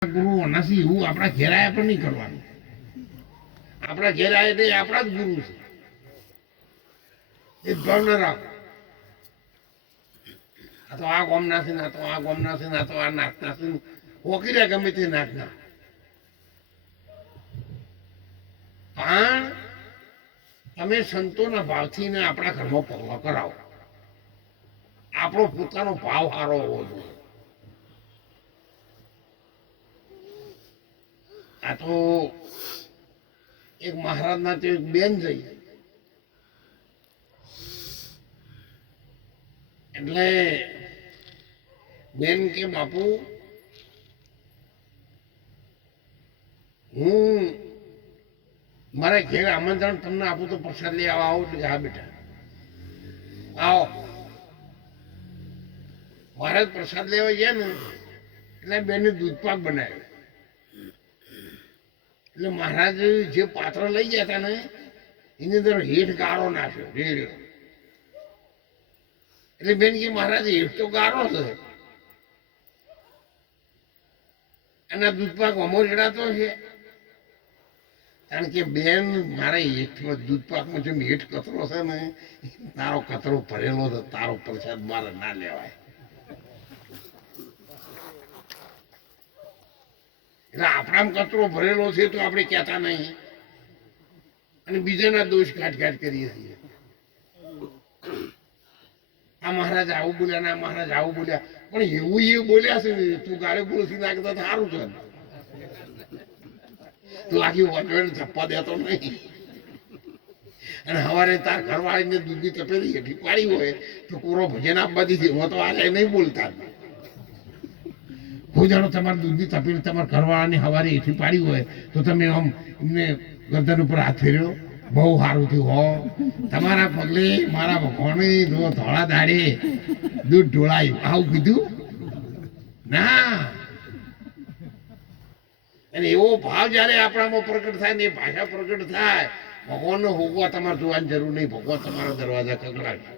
ગુરુ નથી એવું આપણા ઘેરાયા પણ નહીં કરવાનું. આપણા ઘેરાય એટલે આપણા જ ગુરુ છે એ ભાવ ન રાખો. આ તો આ ગોમ નાસી ના તો આ ગોમ નાસી ના તો આ નાક નાસી હોકી રહ્યા ગમે તે નાકના. પણ તમે સંતોના ભાવથી ને આપણા ઘરમાં પગલો કરાવો. આપણો પોતાનો ભાવ સારો હોવો જોઈએ. આ તો એક મહારાજના તો એક બેન જઈ એટલે બેન કે બાપુ હું મારા ઘેર આમંત્રણ તમને આપું તો પ્રસાદ લઈ આવો. એટલે હા બેટા આવો. મહારાજ પ્રસાદ લેવા ગયા ને એટલે બેને દૂધપાક બનાવ્યો. એટલે મહારાજ જે પાત્ર લઈ ગયા હતા ને એની અંદર હેઠ ગાળો નાખ્યો રેડ્યો. એટલે બેન કે મહારાજ હેઠ તો ગાળો છે અને દૂધપાક અમો રેડાતો છે. કારણ કે બેન મારા હેઠમાં દૂધપાકમાં જેમ હેઠ કચરો છે ને તારો કચરો ભરેલો છે, તારો પ્રસાદ મારે ના લેવાય. એટલે આપણામાં કચરો ભરેલો છે તો આપણે કહેતા નહીં અને બીજાના દોષ કાઢ કરીએ છીએ. આ મહારાજ આવું બોલ્યા ને આ મહારાજ આવું બોલ્યા, પણ એવું એ બોલ્યા છે ને તું ગાળે બોલથી નાખતા સારું છે. તું આખી વચવાને ચપ્પા દેતો નહીં અને સવારે તાર ઘરવાળીને દૂધની તપેલી હેઠી પાડી હોય તો કોરો ભજન આપવા દીધી. હું તો આજે નહીં બોલતા. કોઈ જાણો તમારે દૂધની તપેલી તમારા ઘરવાળાની સવારે હેઠી પાડી હોય તો તમે આમ એમને ગરદન ઉપર હાથ ફેર્યો બહુ સારું થયું હો. તમારા પગલે મારા ભગવાને ધોળા દાડે દૂધ ઢોળાયું આવું કીધું ના. અને એવો ભાવ જયારે આપણામાં પ્રગટ થાય ને એ ભાષા પ્રગટ થાય ભગવાનનો હોગવા તમારે જોવાની જરૂર નહીં. ભગવાન તમારા દરવાજા ખખડાવશે.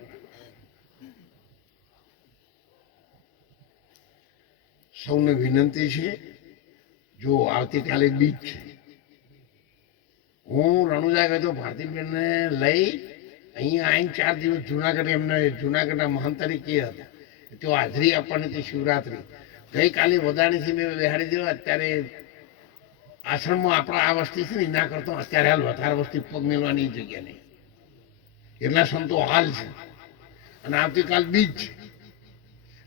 સૌને વિનંતી છે, જો આવતીકાલે બીજ છે, હું રણુજા ગયો તો ભારતીબેનને લઈ અહીંયા આવીને 4 દિવસ જુનાગઢ એમને જુનાગઢના મહંત તરીકે હતા તો હાજરી આપવાની હતી શિવરાત્રી. ગઈકાલે વધાણીથી મેં બેહાડી દેવા. અત્યારે આશ્રમમાં આપણા આ વસ્તી છે ને એના કરતો અત્યારે હાલ વધારે વસ્તી પગ મેળવાની જગ્યા નહીં. એટલા સંતો હાલ છે અને આવતીકાલ બીજ છે.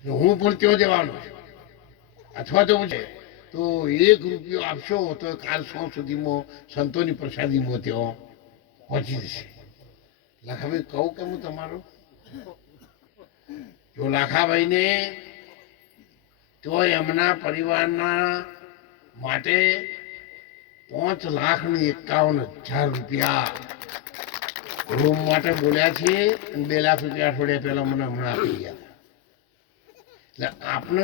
હું પણ ત્યાં જવાનો છું. અથવા તો તો 1 રૂપિયો આપશો તો કાલ 100 સુધીમાં સંતોની પ્રસાદીમાં ત્યાં પહોંચી જશે. લાખાભાઈ કહું કે હું તમારું જો લાખાભાઈને તો એમના પરિવારના માટે 5,51,000 રૂપિયા રૂમ માટે બોલ્યા છે અને 2 લાખ રૂપિયા અઠવાડિયા પહેલા મને હમણાં આપી ગયા. એટલે આપણે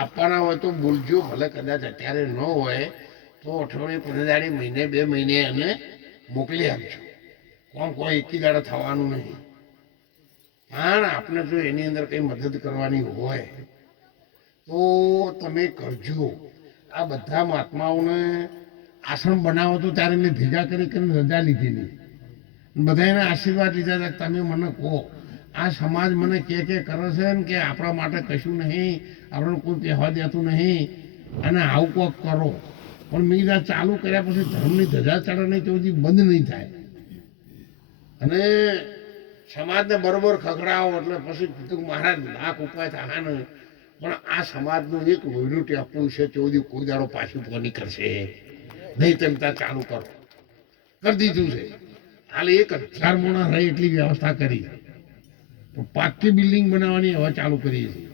આપવાના હોય તો બોલજો. ભલે કદાચ અત્યારે ન હોય તો અઠવાડિયે 15 દાડે મહિને 2 મહિને એને મોકલી આપજો. કોઈ 1 દાડે થવાનું નહીં. પણ આપણે જો એની અંદર કંઈ મદદ કરવાની હોય તો તમે કરજો. આ બધા મહાત્માઓને આશ્રમ બનાવો તો ત્યારે મેં ભેગા કરીને રજા લીધેલી. બધા એના આશીર્વાદ લીધા હતા. તમે મને કહો આ સમાજ મને કે કરે છે ને કે આપણા માટે કશું નહીં, આપણને કોઈ કહેવા દેતું નહીં અને આવું કોક કરો. પણ મેં કીધા ચાલુ કર્યા પછી ધર્મની ધજા ચડે નહીં તો સુધી બંધ નહીં થાય. અને સમાજને બરોબર ખખડાવો એટલે પછી કીધું મહારાજ લાખ ઉપાય થાય ને પણ આ સમાજનું એક લોહીનું ટેપવું છે ચોથી કોઈ દાડો પાછું ફોની કરશે નહીં. તેમ ત્યાં ચાલુ કરો કરી દીધું છે. હાલ 1,000 મોણા રહે એટલી વ્યવસ્થા કરી. પાકી બિલ્ડિંગ બનાવવાની હવે ચાલુ કરીએ છીએ.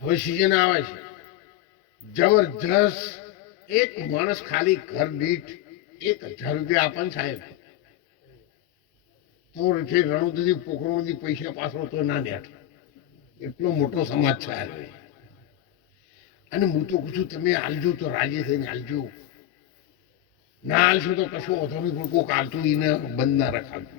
હવે સિઝન આવે છે જબરજસ્ત. એક માણસ ખાલી ઘર દીઠ 1,000 રૂપિયા આપે સાહેબ તો રણુદથી પોખરણથી પૈસા પાછળ તો ના બેઠ. એટલો મોટો સમાજ છે આ. અને હું તો કહું છું તમે હાલજો તો રાજી થઈને હાલજો. ના હાલશો તો કશો વાંધો નહીં પણ કોઈક હાલતું એને બંધ ના રખાતું.